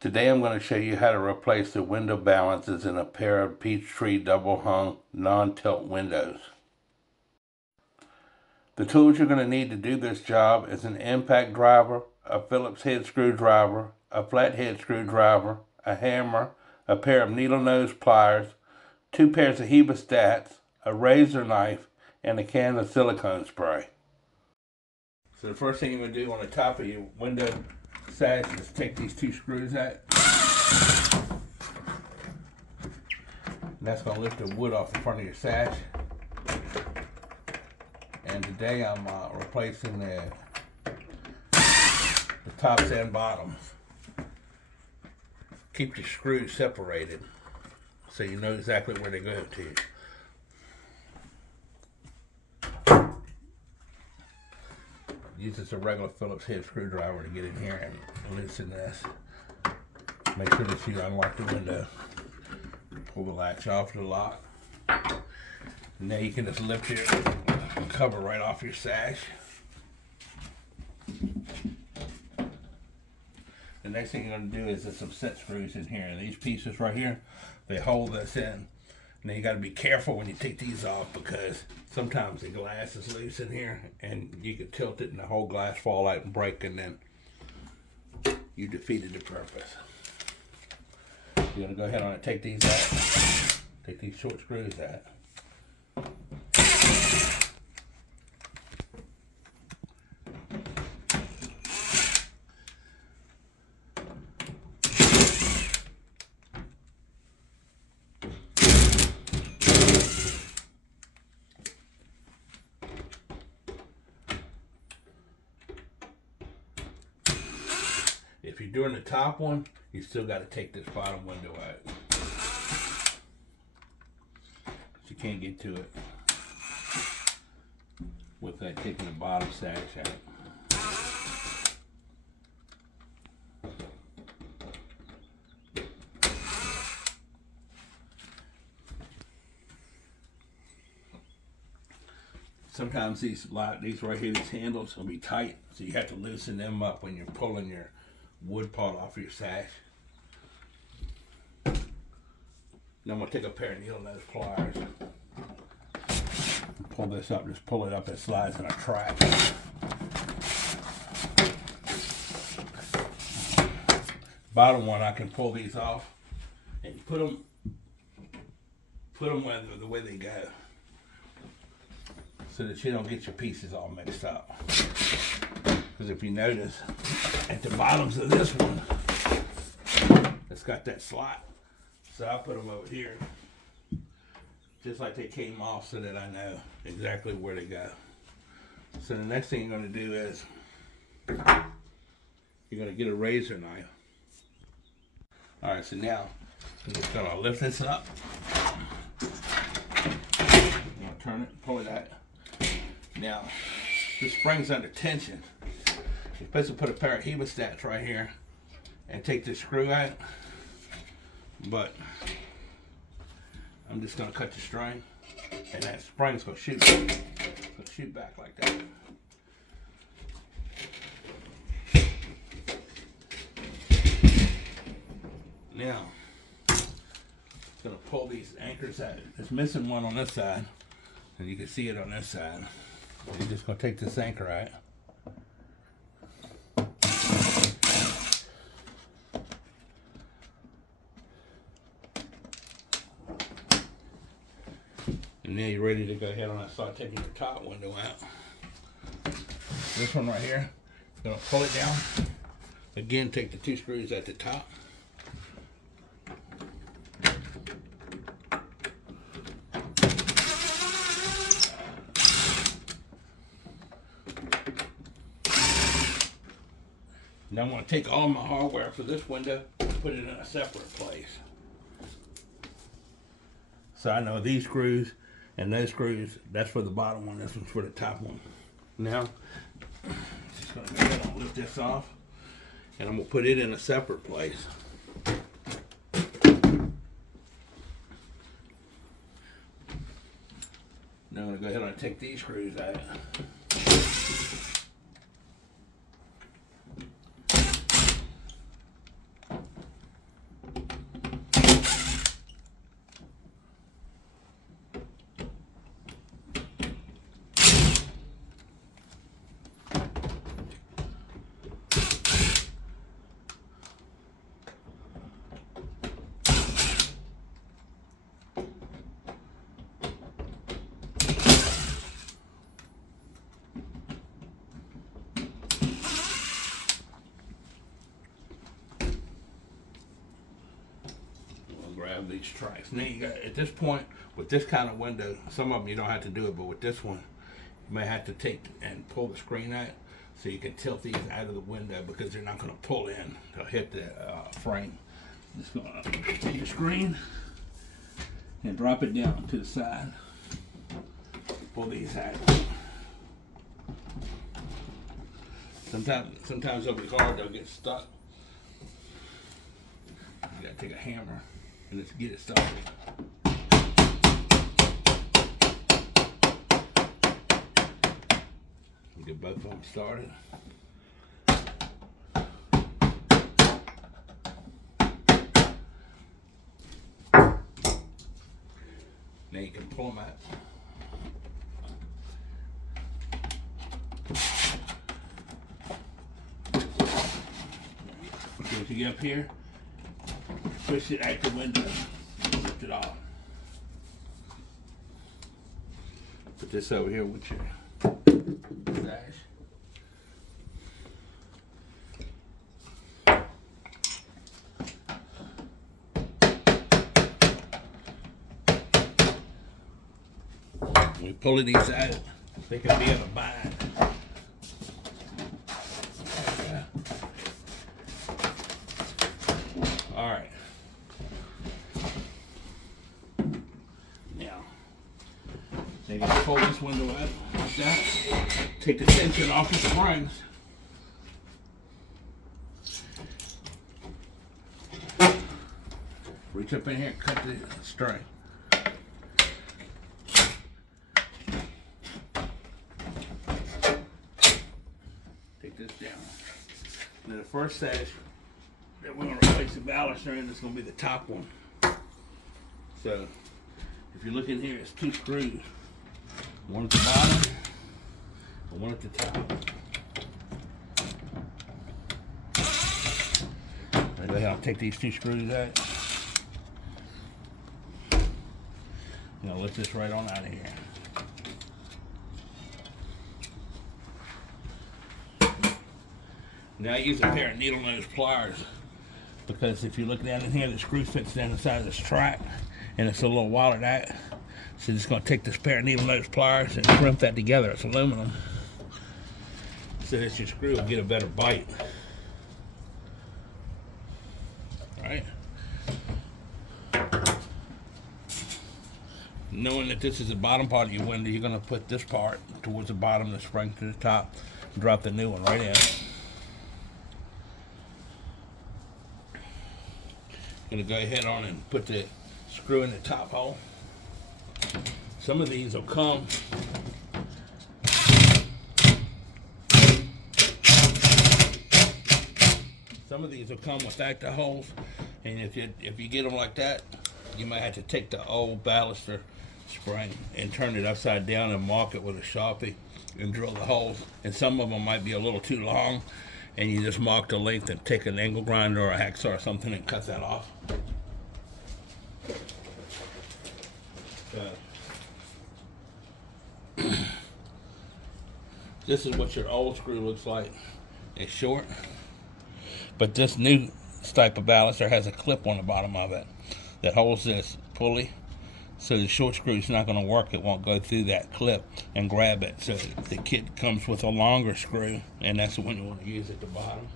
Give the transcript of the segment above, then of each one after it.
Today I'm going to show you how to replace the window balances in a pair of Peachtree double hung non-tilt windows. The tools you're going to need to do this job is an impact driver, a Phillips head screwdriver, a flathead screwdriver, a hammer, a pair of needle nose pliers, 2 pairs of hemostats, a razor knife, and a can of silicone spray. So the first thing you're going to do on the top of your window sash is take these 2 screws out. And that's going to lift the wood off the front of your sash. And today I'm replacing the tops and bottoms. Keep your screws separated so you know exactly where they go to. Use just a regular Phillips head screwdriver to get in here and loosen this. Make sure that you unlock the window. Pull the latch off the lock. Now you can just lift your cover right off your sash. The next thing you're going to do is there's some set screws in here. These pieces right here, they hold this in. Now you got to be careful when you take these off because sometimes the glass is loose in here and you can tilt it and the whole glass fall out and break, and then you defeated the purpose. You're going to go ahead and take these out. Take these short screws out. If you're doing the top one, you still got to take this bottom window out. You can't get to it without taking the bottom sash out. Sometimes these right here, these handles will be tight, so you have to loosen them up when you're pulling your wood part off your sash. Now I'm going to take a pair of needle nose pliers. Pull this up, just pull it up, it slides in a track. Bottom one, I can pull these off and you put them where the way they go, so that you don't get your pieces all mixed up. Because if you notice, at the bottoms of this one, it's got that slot. So I put them over here, just like they came off, so that I know exactly where to go. So the next thing you're going to do is, you're going to get a razor knife. Alright, so now, I'm just going to lift this up. I'm going to turn it, pull it out. Now, this spring's under tension. You're supposed to put a pair of hemostats right here and take the screw out, but I'm just going to cut the string, and that spring's going to shoot back like that. Now, I'm going to pull these anchors out. There's missing one on this side, and you can see it on this side. You're just going to take this anchor out. And now you're ready to go ahead and start taking your top window out. This one right here, you're going to pull it down. Again, take the 2 screws at the top. Now I'm going to take all my hardware for this window and put it in a separate place. So I know these screws and those screws, that's for the bottom one, this one's for the top one. Now, just going to go ahead and lift this off, and I'm going to put it in a separate place. Now I'm going to go ahead and take these screws out. of these tracks. Now you got, at this point, with this kind of window, some of them you don't have to do it, but with this one, you may have to take and pull the screen out so you can tilt these out of the window because they're not going to pull in. They'll hit the frame. Just going to take your screen and drop it down to the side. Pull these out. Sometimes they'll be hard, they'll get stuck. You gotta take a hammer and just get it started. Get both of them started. Now you can pull them out. Once you get up here, push it out the window, lift it off. Put this over here with your dash. When we pull these out, they can be in a bind. All right. Now, so you can pull this window out like that. Take the tension off the springs. Reach up in here and cut the string. Take this down. Now the first sash that we're going to replace the baluster in is going to be the top one. So if you look in here, it's two screws. One at the bottom and one at the top. Right, I'll take these two screws out. Now lift this right on out of here. Now I use a pair of needle nose pliers because if you look down in here, the screw fits down inside of this track and it's a little walled out. So just going to take this pair of needle nose pliers and crimp that together. It's aluminum. So that your screw will get a better bite. Alright. Knowing that this is the bottom part of your window, you're going to put this part towards the bottom, the spring to the top, and drop the new one right in. Going to go ahead on and put the screw in the top hole. Some of these will come without the holes, and if you get them like that, you might have to take the old baluster spring and turn it upside down and mark it with a Sharpie and drill the holes. And some of them might be a little too long, and you just mark the length and take an angle grinder or a hacksaw or something and cut that off. This is what your old screw looks like. It's short, but this new type of baluster has a clip on the bottom of it that holds this pulley, so the short screw is not going to work. It won't go through that clip and grab it. So the kit comes with a longer screw, and that's the one you want to use at the bottom.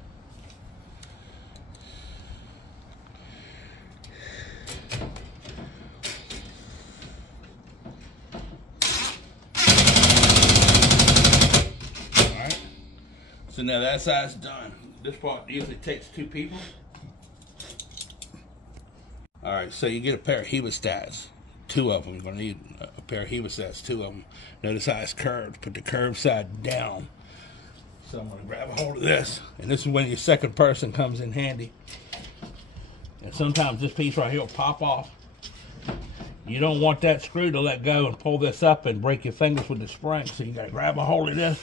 Alright, so now that side's done. This part usually takes two people. Alright, so you get a pair of hemostats, two of them. You're going to need a pair of hemostats, two of them. Notice how it's curved. Put the curved side down. So I'm going to grab a hold of this, and this is when your second person comes in handy. And sometimes this piece right here will pop off. You don't want that screw to let go and pull this up and break your fingers with the spring. So you got to grab a hold of this,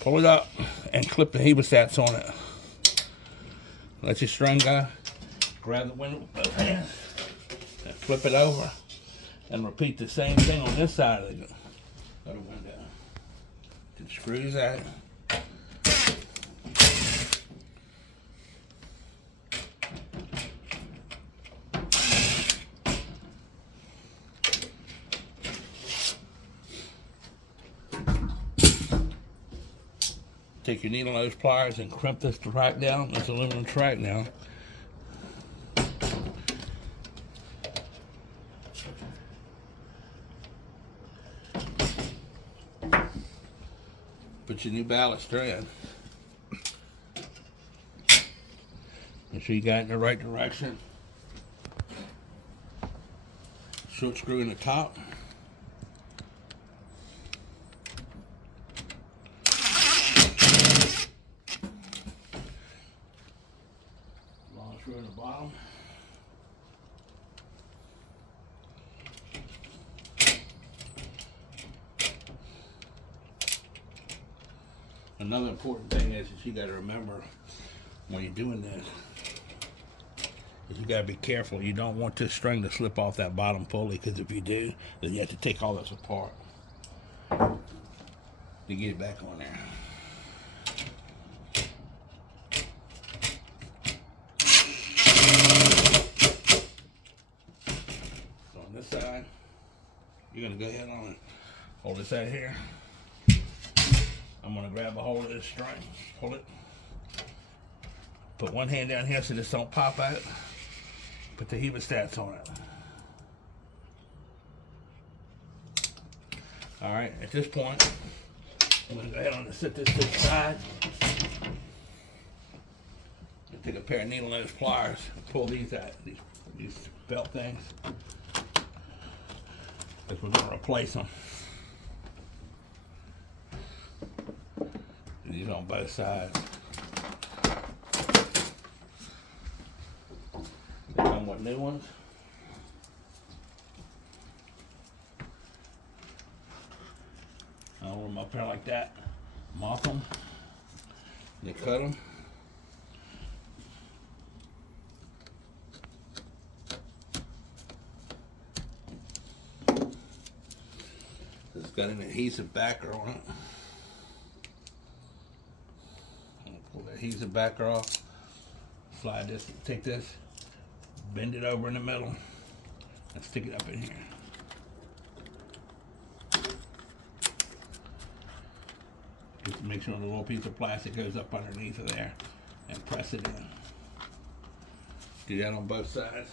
pull it up, and clip the hemostats on it. Let your string go. Grab the window with both hands and flip it over, and repeat the same thing on this side of the window. Get the screws out. take your needle nose pliers and crimp this track down, this aluminum track now. Put your new baluster in. Make sure you got it in the right direction. Short screw in the top. Long screw in the bottom. Another important thing is that you got to remember when you're doing this is you got to be careful. You don't want this string to slip off that bottom pulley, because if you do, then you have to take all this apart to get it back on there. So on this side, you're going to go ahead and hold this out here. I'm going to grab a hold of this string, pull it, put one hand down here so this don't pop out, put the hemostats on it. Alright, at this point, I'm going to go ahead and set this to the side. Take a pair of needle nose pliers and pull these out, these belt things, because we're going to replace them. These on both sides. They come with new ones. I'll roll them up here like that. Mop them. You cut them. It's got an adhesive backer on it. Pull the adhesive backer off, slide this, take this, bend it over in the middle, and stick it up in here. Just to make sure the little piece of plastic goes up underneath of there, and press it in. Do that on both sides.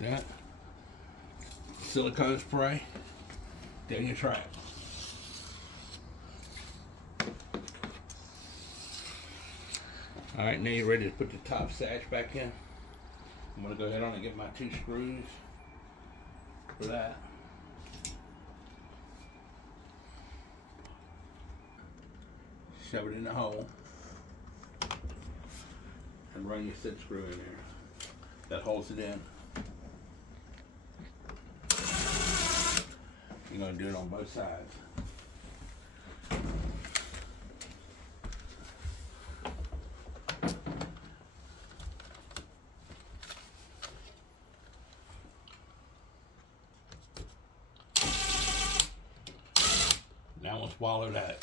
That silicone spray down your track. Alright, now you're ready to put the top sash back in. I'm going to go ahead on and get my 2 screws for that. Shove it in the hole and run your 6 screw in there. That holds it in. You're going to do it on both sides. Now we'll swallow that.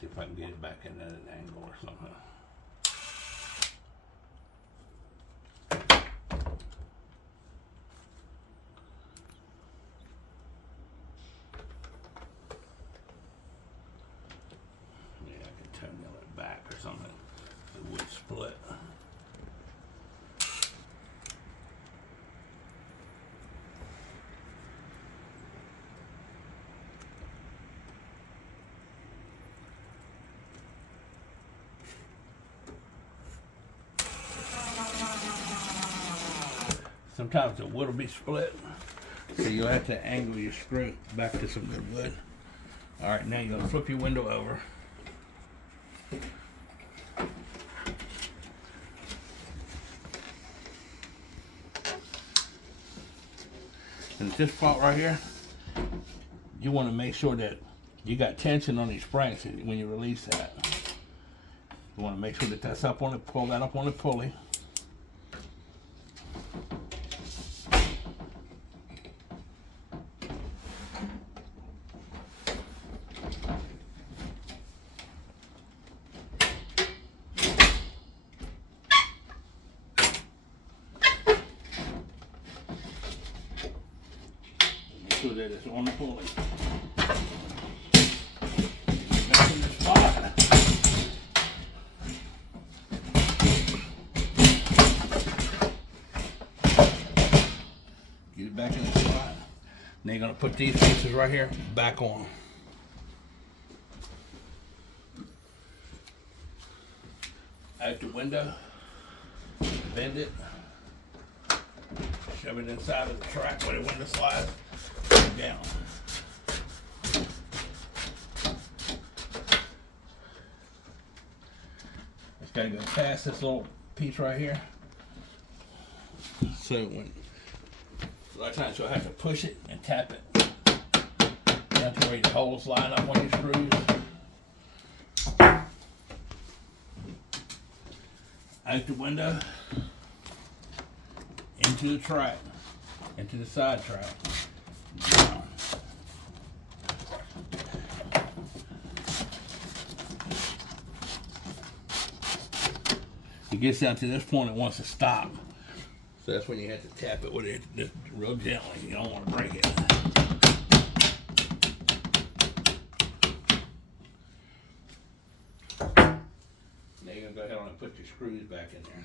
See if I can get it back in at an angle or something. Maybe I can toe nail it back or something. It would split. Sometimes the wood will be split, so you'll have to angle your screw back to some good wood. Alright, now you're going to flip your window over. And at this spot right here, you want to make sure that you got tension on these springs when you release that. You want to make sure that that's up on the, pull that up on the pulley. Make sure that it's on the pulley. Back in the spot. Get it back in the spot. Now you're going to put these pieces right here back on. Out the window, bend it, shove it inside of the track where the window slides down. It's got to go past this little piece right here. So when a lot of times you'll have to push it and tap it down to where the holes line up on your screws. Out the window, into the track, into the side track. Down. It gets down to this point, it wants to stop. So that's when you have to tap it with it just real gently. You don't want to break it. Now you're going to go ahead and put your screws back in there.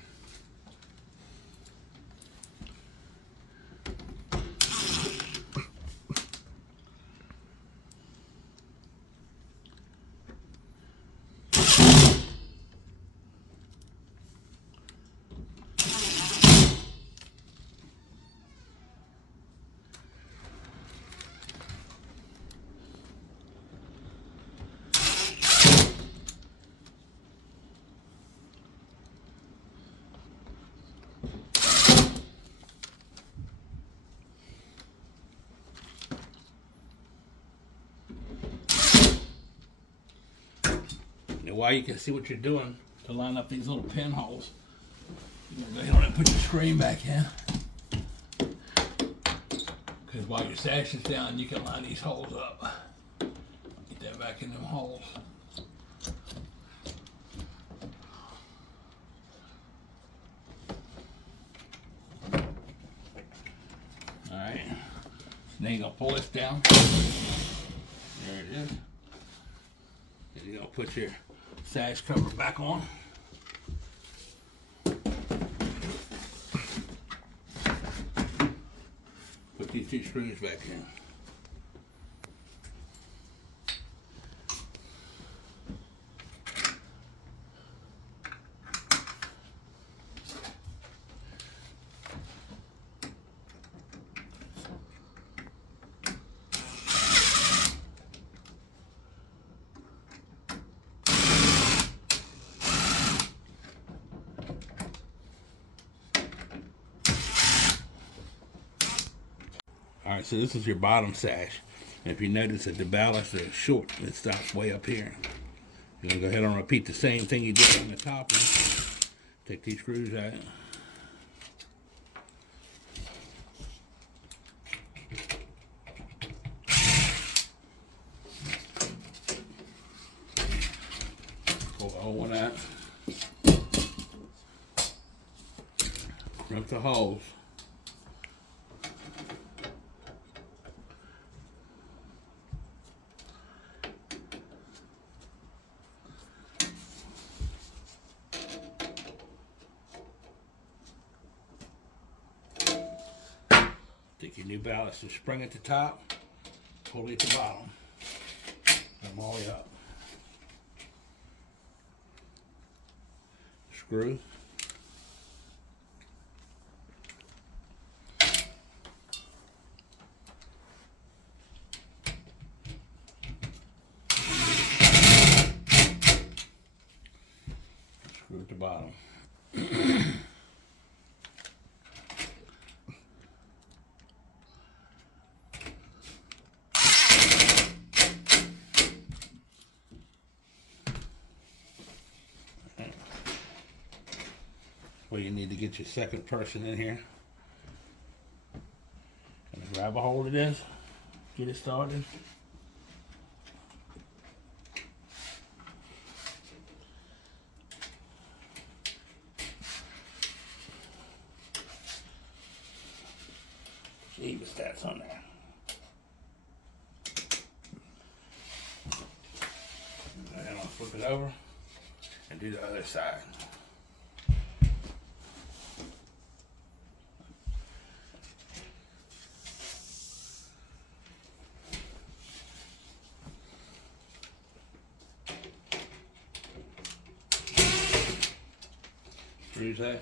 Now, while you can see what you're doing to line up these little pinholes, you're going to go ahead and put your screen back in. Because while your sash is down, you can line these holes up. Get that back in them holes. Alright. Now you're going to pull this down. There it is. Then you're going to put your sash cover back on. Put these two screws back in. Alright, so this is your bottom sash. And if you notice that the ballast is short, it stops way up here. You're going to go ahead and repeat the same thing you did on the top one. Take these screws out. Pull the whole one out. Crimp the holes. Take your new ballast and spring at the top, pull it at the bottom, come all the way up. Screw. Screw at the bottom. where you need to get your second person in here. And grab a hold of this, get it started. See the stats on there. And then I'll flip it over and do the other side. Screws that.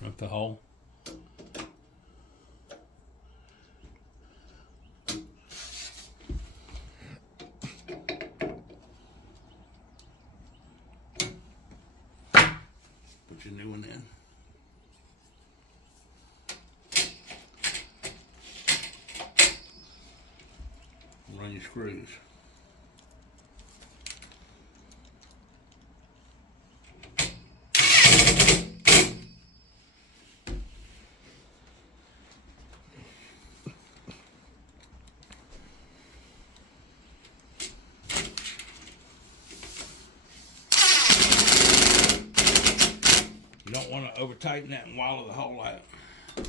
Rip the hole. Put your new one in. Run your screws. You don't want to over tighten that and wallow the hole out. So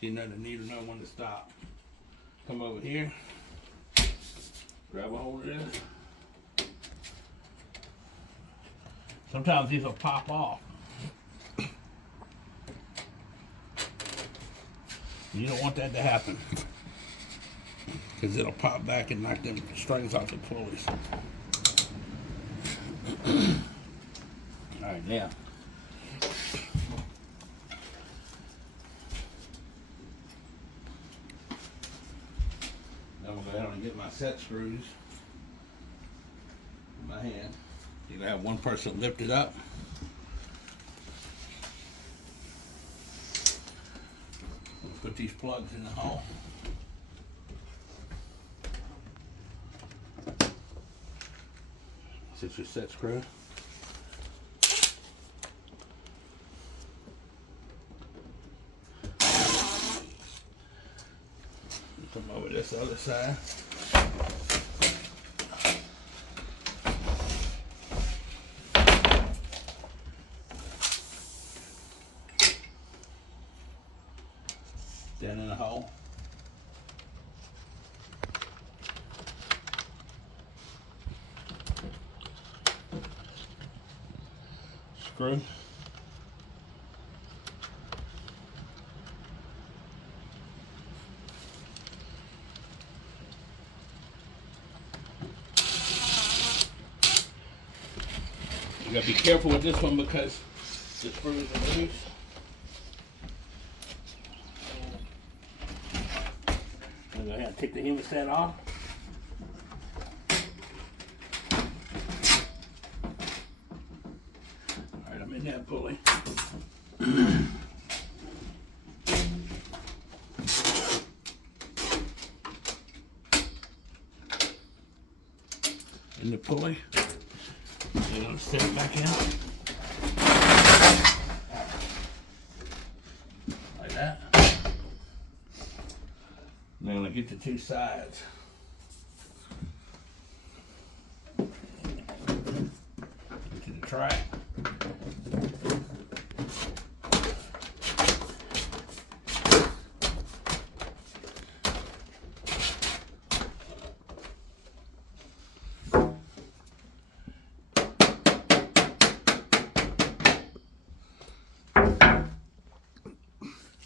you know the needle know when to stop. Come over here. Grab a hold of this. Sometimes these will pop off. You don't want that to happen, because it'll pop back and knock them strings off the pulleys. Alright, now. I'm going to go ahead and get my set screws in my hand. You're going to have one person lift it up. Put these plugs in the hole. This is your set screw. Come over this other side. Down in the hole. Screw. You gotta be careful with this one because the screws are loose. I'm gonna go ahead and take the hemostat off. Alright, I'm in that pulley. In the pulley. You're going to set it back in. Like that. And then I'm going to get the two sides. Into the track.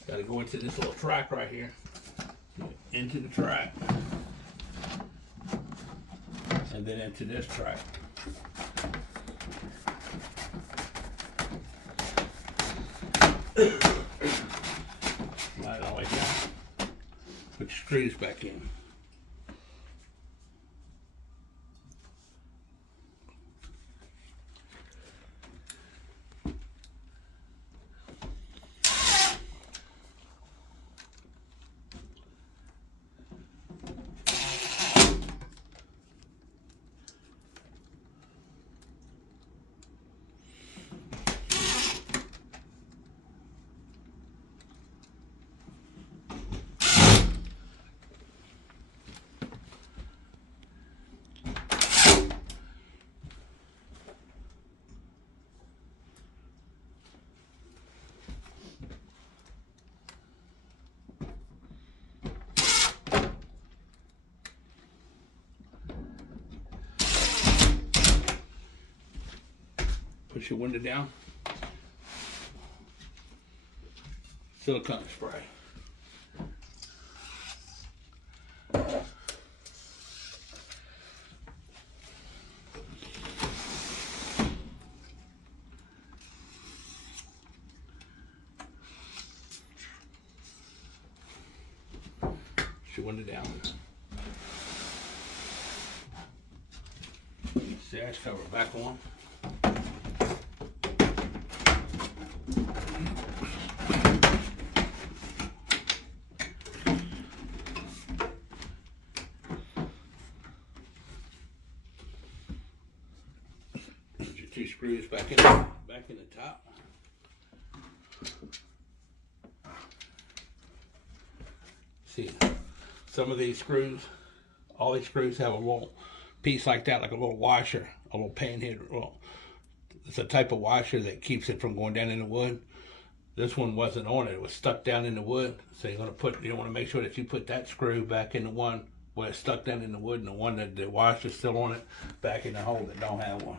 Got to go into this little track right here. Into the track. And then into this track. Slide it all the way down. Put your screws back in. Push your window down. Silicone spray. Push your window down. Sash cover back on. Put your two screws back in the top. See, some of these screws, all these screws have a little piece like that, like a little washer, a little panhead. It's a type of washer that keeps it from going down in the wood. This one wasn't on it; it was stuck down in the wood. So you want to make sure that you put that screw back in the one where it's stuck down in the wood, and the one that the washer's still on it back in the hole that don't have one.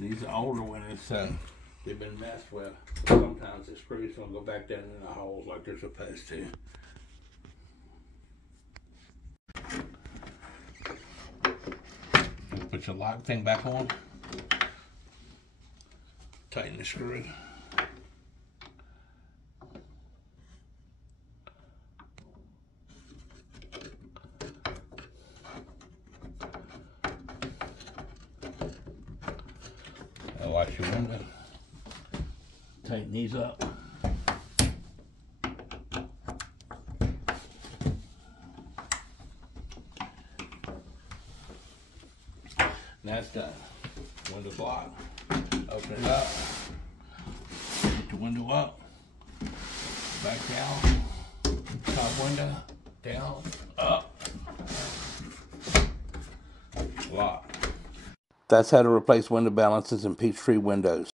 These are older ones, so they've been messed with. Sometimes the screws don't go back down in the holes like they're supposed to. Put your lock thing back on. Tighten the screw. Wash your window. Tighten these up. That's done. Window's locked. Open it up. Put the window up. Back down. Top window. Down. Up. Lock. That's how to replace window balances in Peachtree windows.